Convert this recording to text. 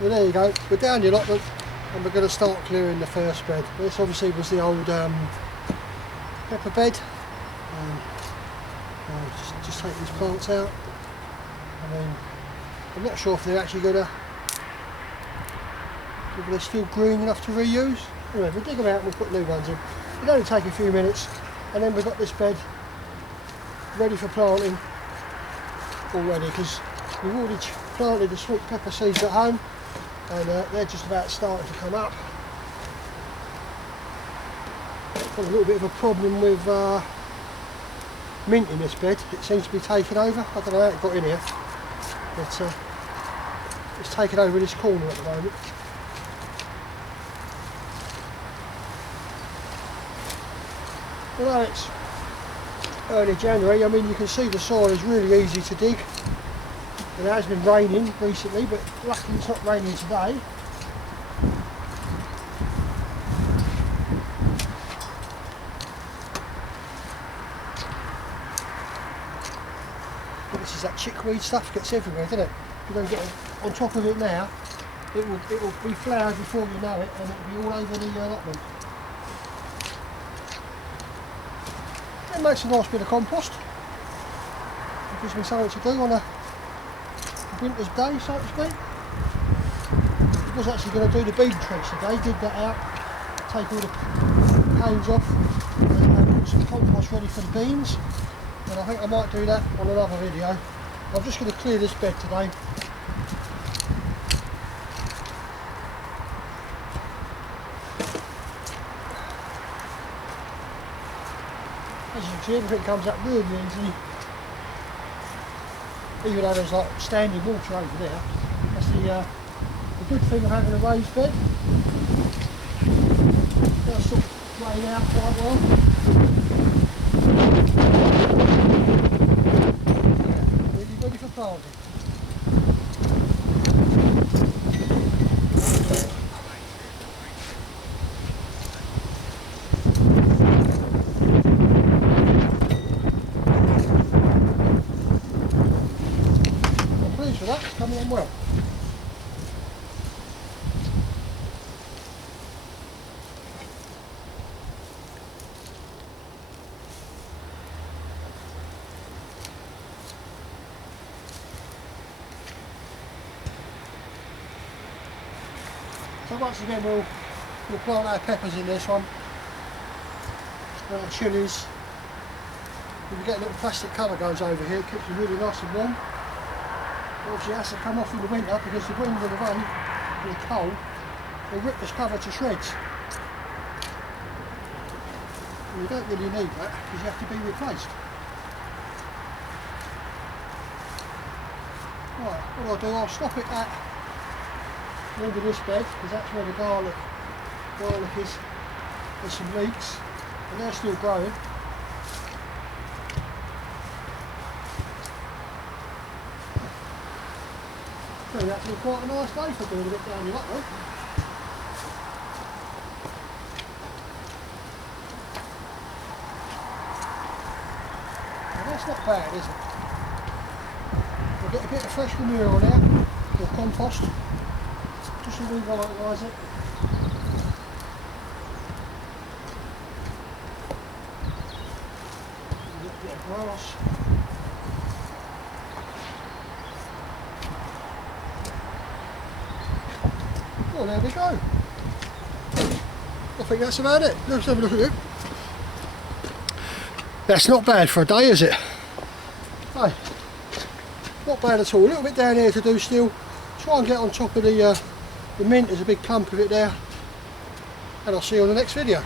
Well, there you go, we're down the allotment and we're going to start clearing the first bed. This obviously was the old pepper bed. Just take these plants out. I mean, I'm not sure if they're actually going to, if they're still green enough to reuse. Anyway, we'll dig them out and we'll put new ones in. It'll only take a few minutes, and then we've got this bed ready for planting already, because we've already planted the sweet pepper seeds at home, and they're just about starting to come up. Got a little bit of a problem with mint in this bed. It seems to be taking over. I don't know how it got in here, but it's taken over this corner at the moment. Although it's early January, I mean, you can see the soil is really easy to dig. It has been raining recently, but luckily it's not raining today. This is that chickweed stuff, gets everywhere, doesn't it? If you don't get on top of it now, it will be flowered before you know it, and it will be all over the allotment. It makes a nice bit of compost. It gives me something to do on a winter's day, so to speak. I was actually going to do the bean trench today, dig that out, take all the canes off, and put some compost ready for the beans. And I think I might do that on another video. I'm just going to clear this bed today. As you can see, everything comes up really easily. Even though there's like standing water over there. That's the good thing of having a raised bed. It'll sort of drain out quite well. Ready for planting. I'm pleased with that, it's coming on well. So once again we'll plant our peppers in this one, our chillies. If we get a little plastic cover goes over here, it keeps them really nice and warm. Obviously it has to come off in the winter because the wind and the rain and the cold will rip this cover to shreds. And you don't really need that because you have to be replaced. Right, what I'll do, I'll stop it at the end of this bed because that's where the garlic is. There's some leeks and they're still growing. Turned out to be quite a nice day for doing a bit down the allotment. Well, that's not bad, is it? We'll get a bit of fresh manure on there, or compost, just to revitalise it. A little bit of grass. Well, there we go. I think that's about it. Let's have a look at it. That's not bad for a day, is it? Hey, not bad at all. A little bit down here to do still. Try and get on top of the mint. There's a big clump of it there. And I'll see you on the next video.